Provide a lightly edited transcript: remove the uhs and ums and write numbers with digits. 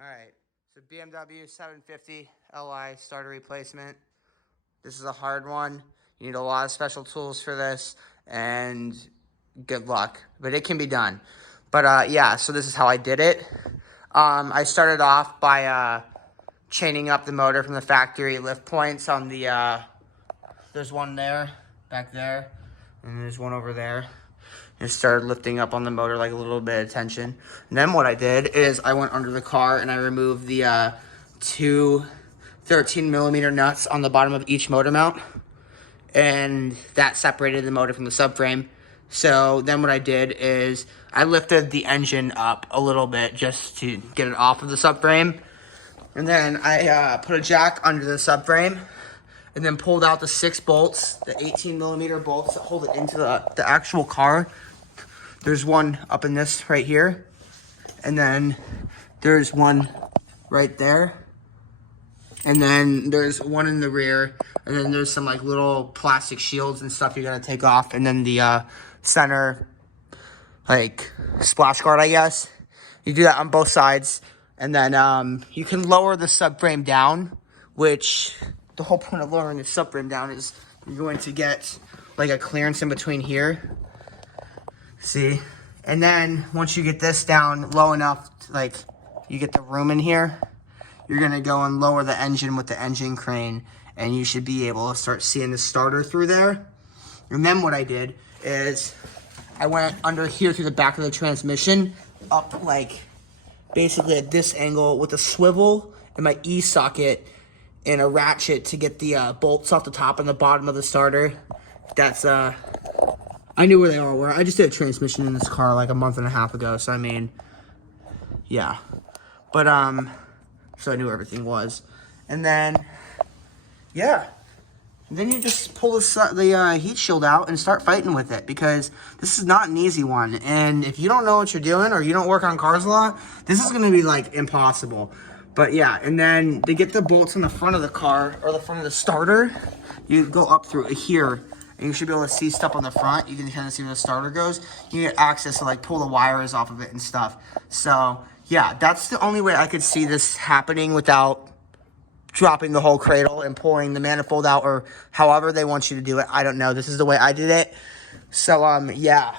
All right, so BMW 750 Li starter replacement. This is a hard one. You need a lot of special tools for this, and good luck. But it can be done. But yeah, so this is how I did it. I started off by chaining up the motor from the factory lift points on the, there's one there, back there, and there's one over there. And started lifting up on the motor like a little bit of tension. And then what I did is I went under the car and I removed the two 13mm nuts on the bottom of each motor mount. And that separated the motor from the subframe. So then what I did is I lifted the engine up a little bit just to get it off of the subframe. And then I put a jack under the subframe and then pulled out the 6 bolts, the 18mm bolts that hold it into the actual car. There's one up in this right here. And then there's one right there. And then there's one in the rear. And then there's some like little plastic shields and stuff you gotta take off. And then the center like splash guard, I guess. You do that on both sides. And then you can lower the subframe down, which the whole point of lowering the subframe down is you're going to get like a clearance in between here. See? And then once you get this down low enough, like you get the room in here, you're gonna go and lower the engine with the engine crane, and you should be able to start seeing the starter through there. And then what I did is I went under here through the back of the transmission, up like basically at this angle with a swivel and my E-socket and a ratchet to get the bolts off the top and the bottom of the starter. That's I knew where they all were. I just did a transmission in this car like a month and a half ago, so I mean, yeah. But so I knew where everything was. And then, yeah. And then you just pull the heat shield out and start fighting with it, because this is not an easy one. And if you don't know what you're doing or you don't work on cars a lot, this is gonna be like impossible. But yeah, and then to get the bolts in the front of the car or the front of the starter, you go up through here. And you should be able to see stuff on the front. You can kind of see where the starter goes. You get access to like pull the wires off of it and stuff. So yeah, that's the only way I could see this happening without dropping the whole cradle and pulling the manifold out, or however they want you to do it. I don't know. This is the way I did it. So yeah,